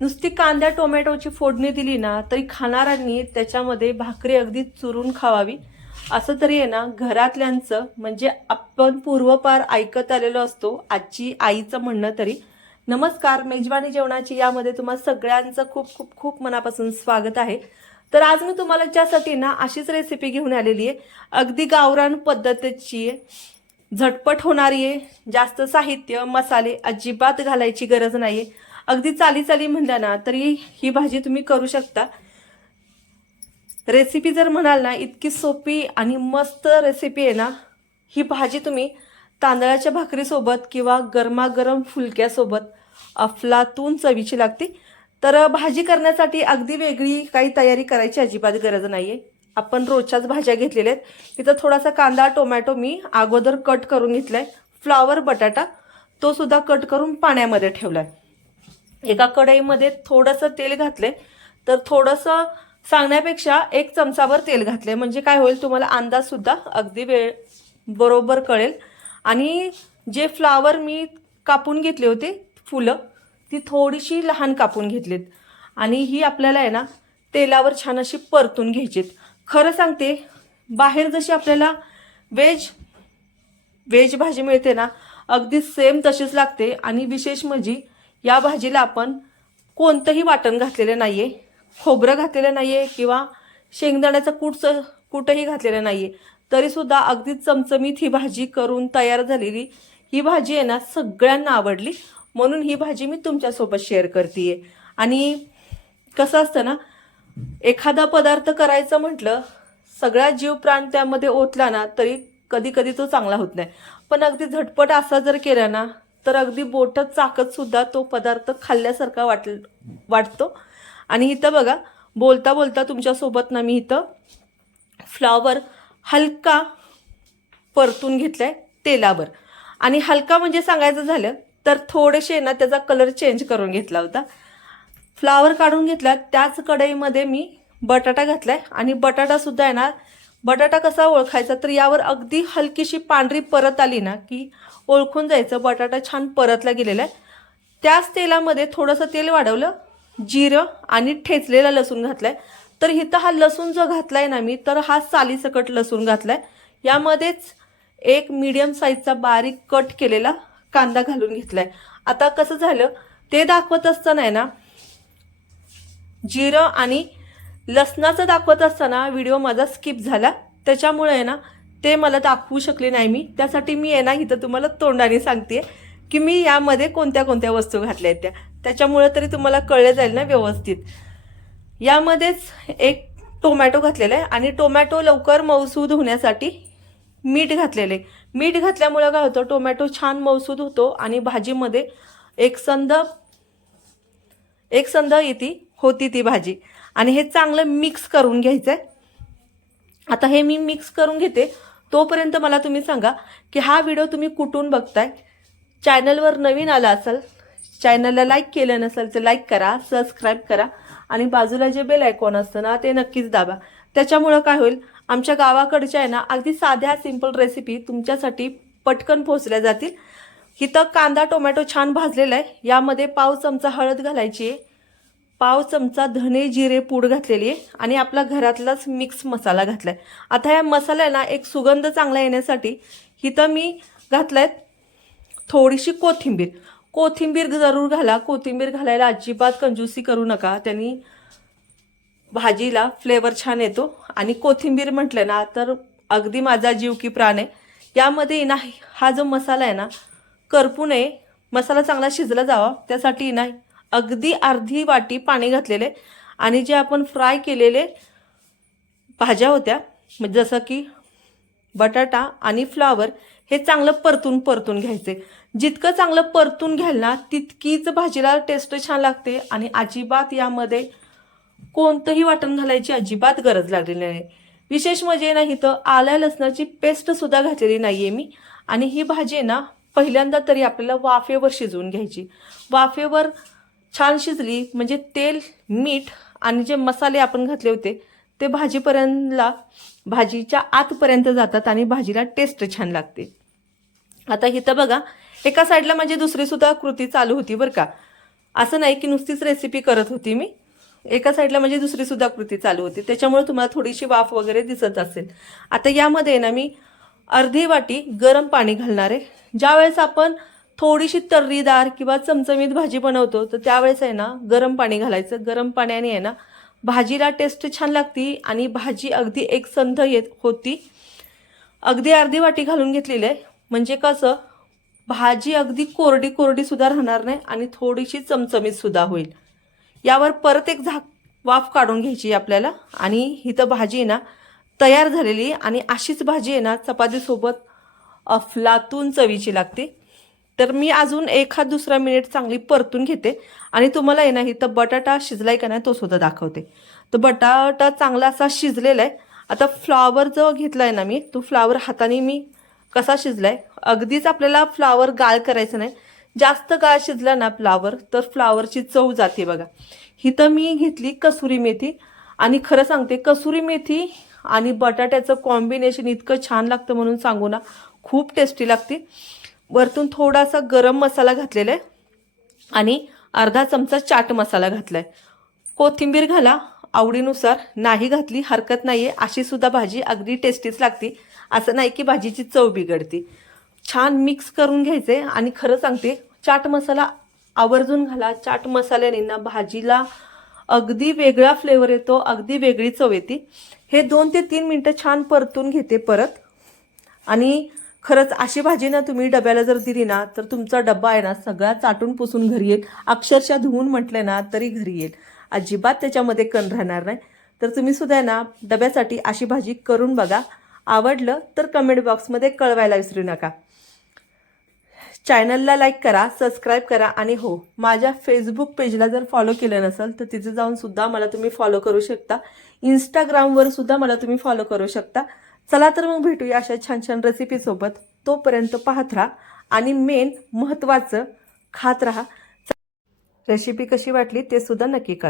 नुसती कांद्या टोमॅटोची फोडणी दिली ना तरी खाणाऱ्यांनी त्याच्यामध्ये भाकरी अगदी चुरून खावावी. असं तरी आहे ना घरातल्यांचं म्हणजे आपण पूर्वपार ऐकत आलेलो असतो आजची आईचं म्हणणं तरी. नमस्कार मेजवानी जेवणाची यामध्ये तुम्हा सगळ्यांचं खूप खूप खूप मनापासून स्वागत आहे. तर आज मी तुम्हाला ज्यासाठी ना अशीच रेसिपी घेऊन आलेली आहे. अगदी गावरान पद्धतीची आहे. झटपट होणारी आहे. जास्त साहित्य मसाले अजिबात घालायची गरज नाही आहे अगदी चाली चाली म्हणल्या ना तरी ही भाजी तुम्ही करू शकता. रेसिपी जर म्हणाल ना इतकी सोपी आणि मस्त रेसिपी आहे ना ही भाजी तुम्ही तांदळाच्या भाकरीसोबत किंवा गरमागरम फुलक्यासोबत अफलातून चवीची लागते. तर भाजी करण्यासाठी अगदी वेगळी काही तयारी करायची अजिबात गरज नाही आहे आपण रोजच्याच भाज्या घेतलेल्या आहेत. इथं थोडासा कांदा टोमॅटो मी अगोदर कट करून घेतला आहे फ्लावर बटाटा तो सुद्धा कट करून पाण्यामध्ये ठेवला आहे एका कढईमध्ये थोडंसं तेल घातले तर थोडंसं सांगण्यापेक्षा एक चमचाभर तेल घातले. म्हणजे काय होईल तुम्हाला अंदाजसुद्धा अगदी वेळ बरोबर कळेल. आणि जे फ्लावर मी कापून घेतले होते फुलं ती थोडीशी लहान कापून घेतलीत. आणि ही आपल्याला आहे ना तेलावर छान अशी परतून घ्यायचीत. खरं सांगते बाहेर जशी आपल्याला व्हेज व्हेज भाजी मिळते ना अगदी सेम तशीच लागते. आणि विशेष म्हणजे या भाजीला आपण कोणतंही वाटण घातलेलं नाही आहे खोबरं घातलेलं नाही आहे किंवा शेंगदाण्याचं कूटचं कुठंही घातलेलं नाही आहे तरीसुद्धा अगदी चमचमीत ही भाजी करून तयार झालेली ही भाजी आहे ना सगळ्यांना आवडली. म्हणून ही भाजी मी तुमच्यासोबत शेअर करते आणि कसं असतं ना एखादा पदार्थ करायचं म्हटलं सगळ्या जीव प्राण त्यामध्ये ओतला ना तरी कधी कधी तो चांगला होत नाही. पण अगदी झटपट असा जर केला ना तर अगदी बोटं चाकत सुद्धा तो पदार्थ खाल्ल्यासारखा वाट वाटतो. आणि इथं बघा बोलता बोलता तुमच्यासोबत ना मी इथं फ्लॉवर हलका परतून घेतलाय तेलावर. आणि हलका म्हणजे सांगायचं झालं तर थोडेसे ना त्याचा कलर चेंज करून घेतला होता. फ्लावर काढून घेतला त्याच कढईमध्ये मी बटाटा घातलाय. आणि बटाटा सुद्धा आहे ना बटाटा कसा ओळखायचा? तर यावर अगदी हलकीशी पांढरी परत आली ना की ओळखून जायचं. बटाटा छान परतला गेलेला आहे. त्याच तेलामध्ये थोडंसं तेल वाढवलं जिरं आणि ठेचलेला लसूण घातलाय. तर इथं हा लसूण जो घातलाय ना मी तर हा सालीसकट लसूण घातलाय. यामध्येच एक मीडियम साईजचा बारीक कट केलेला कांदा घालून घेतलाय. आता कसं झालं ते दाखवत असताना आहे ना जिरं आणि लसणाचं दाखवत असताना व्हिडिओ माझा स्किप झाला. त्याच्यामुळे आहे ना ते मला दाखवू शकले नाही मी. त्यासाठी मी आहे ना इथं तुम्हाला तोंडाने सांगते की मी यामध्ये कोणत्या कोणत्या वस्तू घातल्या आहेत त्या. त्याच्यामुळे तरी तुम्हाला कळलं जाईल ना व्यवस्थित. यामध्येच एक टोमॅटो घातलेला आहे आणि टोमॅटो लवकर मऊसूद होण्यासाठी मीठ घातलेले मीठ घातल्यामुळं काय होतं टोमॅटो छान मऊसूद होतो आणि भाजीमध्ये एकसंध एकसंध येते होती ती भाजी. आणि हे चांगलं मिक्स करून घ्यायचं आहे आता हे मी मिक्स करून घेते. तोपर्यंत मला तुम्ही सांगा की हा व्हिडिओ तुम्ही कुठून बघताय? चॅनलवर नवीन आला असाल चॅनलला लाईक केलं नसेल तर लाईक करा सबस्क्राईब करा आणि बाजूला जे बेल आयकॉन असतं ना ते नक्कीच दाबा. त्याच्यामुळं काय होईल? आमच्या गावाकडच्या आहे ना अगदी साध्या सिंपल रेसिपी तुमच्यासाठी पटकन पोहोचल्या जातील. इथं कांदा टोमॅटो छान भाजलेला आहे. यामध्ये पाव चमचा हळद घालायची आहे. पाव चमचा धने जिरे पूड घातलेली आहे आणि आपला घरातलाच मिक्स मसाला घातलाय. आता या मसाल्याला एक सुगंध चांगला येण्यासाठी इथं मी घातलाय थोडीशी कोथिंबीर. कोथिंबीर जरूर घाला. कोथिंबीर घालायला अजिबात कंजूसी करू नका. त्यांनी भाजीला फ्लेवर छान येतो. आणि कोथिंबीर म्हटलं ना तर अगदी माझा जीव की प्राण आहे. यामध्ये ना हा जो मसाला आहे ना करपू नये. मसाला चांगला शिजला जावा. त्यासाठी ना अगदी अर्धी वाटी पाणी घातलेले आणि जे आपण फ्राय केलेले भाज्या होत्या म्हणजे जसं की बटाटा आणि फ्लावर हे चांगलं परतून परतून घ्यायचे. जितकं चांगलं परतून घ्याल ना तितकीच भाजीला टेस्ट छान लागते आणि अजिबात यामध्ये कोणतंही वाटण घालायची अजिबात गरज लागलेली नाही. विशेष म्हणजे नाही तर आल्या लसणाची पेस्टसुद्धा घातलेली नाही आहे मी. आणि ही भाजी ना पहिल्यांदा तरी आपल्याला वाफेवर शिजवून घ्यायची. वाफेवर छान शिजली म्हणजे तेल मीठ आणि जे मसाले आपण घातले होते ते भाजीपर्यंतला भाजीच्या आतपर्यंत जातात आणि भाजीला टेस्ट छान लागते. आता इथं बघा एका साईडला म्हणजे दुसरीसुद्धा कृती चालू होती बरं का. असं नाही की नुसतीच रेसिपी करत होती मी. एका साईडला म्हणजे दुसरीसुद्धा कृती चालू होती. त्याच्यामुळे तुम्हाला थोडीशी वाफ वगैरे दिसत असेल. आता यामध्ये ना मी अर्धी वाटी गरम पाणी घालणार आहे. ज्यावेळेस आपण थोडीशी तर्रीदार किंवा चमचमीत भाजी बनवतो तर त्यावेळेस आहे ना गरम पाणी घालायचं. गरम पाण्याने आहे ना भाजीला टेस्ट छान लागती आणि भाजी अगदी एकसंध येत होती. अगदी अर्धी वाटी घालून घेतलेली आहे. म्हणजे कसं भाजी अगदी कोरडी कोरडी सुद्धा राहणार नाही आणि थोडीशी चमचमीत सुद्धा होईल. यावर परत एक झाक वाफ काढून घ्यायची आपल्याला. आणि इथं भाजी आहे ना तयार झालेली आणि अशीच भाजी आहे ना चपातीसोबत अफलातून चवीची लागते. तर मी अजून एखाद दुसरा मिनिट चांगली परतून घेते. आणि तुम्हाला आहे ना तर बटाटा शिजलाय का नाही तो सुद्धा दाखवते. तर बटाटा चांगला असा शिजलेला आहे. आता फ्लावर जो घेतला आहे ना मी तो फ्लावर हाताने मी कसा शिजलाय? अगदीच आपल्याला फ्लावर गाळ करायचं नाही. जास्त गाळ शिजला ना फ्लावर तर फ्लावरची चव जाते बघा. इथं मी घेतली कसुरी मेथी. आणि खरं सांगते कसुरी मेथी आणि बटाट्याचं कॉम्बिनेशन इतकं छान लागतं म्हणून सांगू ना खूप टेस्टी लागते. वरतून थोडासा गरम मसाला घातलेला आहे आणि अर्धा चमचा चाट मसाला घातला आहे कोथिंबीर घाला आवडीनुसार. नाही घातली हरकत नाही आहे अशीसुद्धा भाजी अगदी टेस्टीच लागते. असं नाही की भाजीची चव बिघडते. छान मिक्स करून घ्यायचे आणि खरं सांगते चाट मसाला आवर्जून घाला. चाट मसाल्याने ना भाजीला अगदी वेगळा फ्लेवर येतो अगदी वेगळी चव येते. हे दोन ते तीन मिनटं छान परतून घेते परत. आणि खरंच अशी भाजी ना तुम्ही डब्याला जर दिली ना तर तुमचा डब्बा आहे ना सगळा चाटून पुसून घरी येईल. अक्षरशः धुवून म्हटलं ना तरी घरी येईल. अजिबात त्याच्यामध्ये कण राहणार नाही. तर तुम्ही सुद्धा आहे ना डब्यासाठी अशी भाजी करून बघा. आवडलं तर कमेंट बॉक्समध्ये कळवायला विसरू नका. चॅनलला लाईक करा सबस्क्राईब करा आणि हो माझ्या फेसबुक पेजला जर फॉलो केलं नसेल तर तिथे जाऊन सुद्धा मला तुम्ही फॉलो करू शकता. इंस्टाग्रामवर सुद्धा मला तुम्ही फॉलो करू शकता. चला तर मग भेटूया अशा छान छान रेसिपीसोबत तोपर्यंत पाहत राहा आणि मेन महत्त्वाचं खात राहा. रेसिपी कशी वाटली ते सुद्धा नक्की करा